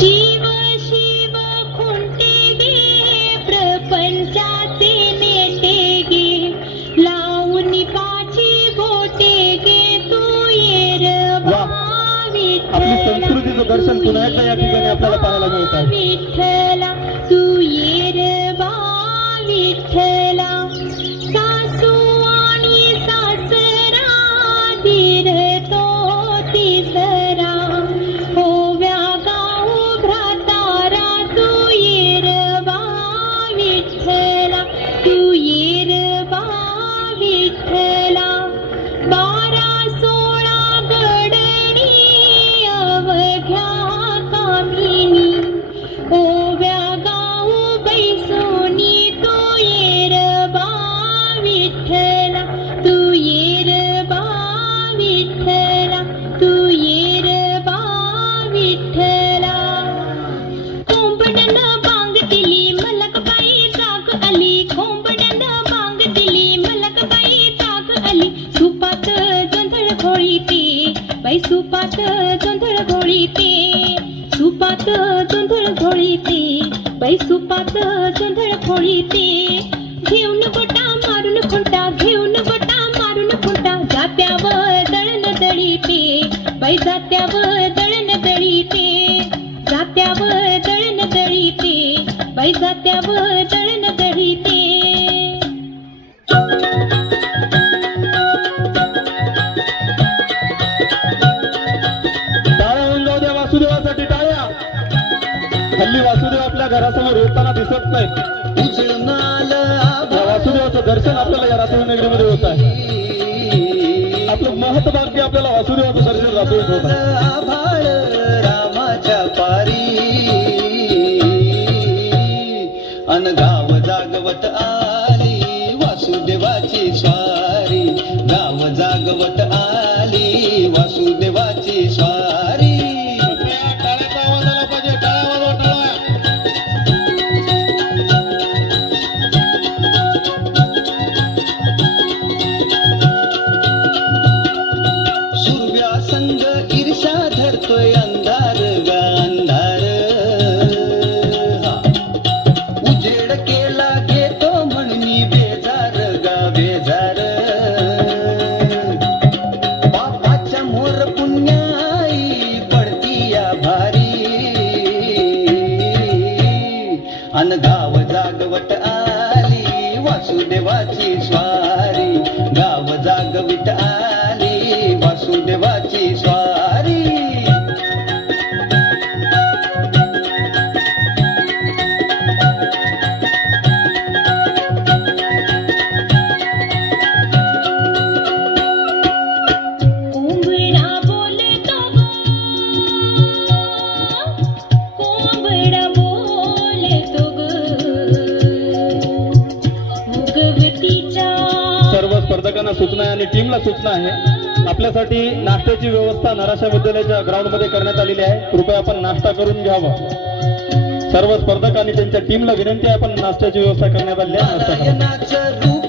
जीव शिव खुंटे गे प्रपंचाचे नेते गे लावून पाची गोटे गे तू येर वा. आपली संस्कृतीचं दर्शन पुन्हा एकदा या ठिकाणी आपल्याला पाहायला मिळत आहे. विठ्ठला तू येर विठ्ठला. घोळीते बाई सुपात जोंधळ घोळीते सुपात जोंधळ घोळीते बाई सुपात जोंधळ घोळीते घेऊन गोटा मारून खुंटा घेऊन गोटा मारून खुंटा जात्यावर दळण दळीते बाई जात्यावर दळण दळीते जात्यावर घरासमोर येताना दिसत नाही. वासुदेवाचं दर्शन आपल्याला या रात्री नगरीमध्ये होत आहे. आपलं महत्त्व भाग्य आपल्याला वासुदेवाचं दर्शन रात्री होत आहे. रामाच्या पारी अन जागवत आली वासुदेवाची स्वारी. गाव जागवत आली वासुदेव वासुदेवाची स्वारी सर्व स्पर्धकांना सूचना आहे आणि टीमला सूचना आहे. आपल्यासाठी नाश्त्याची व्यवस्था नराशा विद्यालयाच्या ग्राउंडमध्ये करण्यात आलेली आहे. कृपया आपण नाश्ता करून घ्यावा. सर्व स्पर्धक आणि त्यांच्या टीमला विनंती आहे आपण नाश्त्याची व्यवस्था करण्यात आलेली आहे.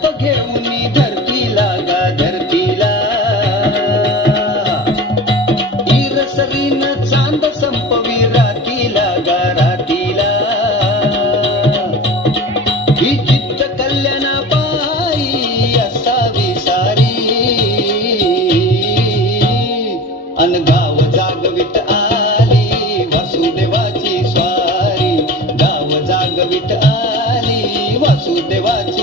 आली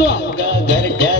बाबा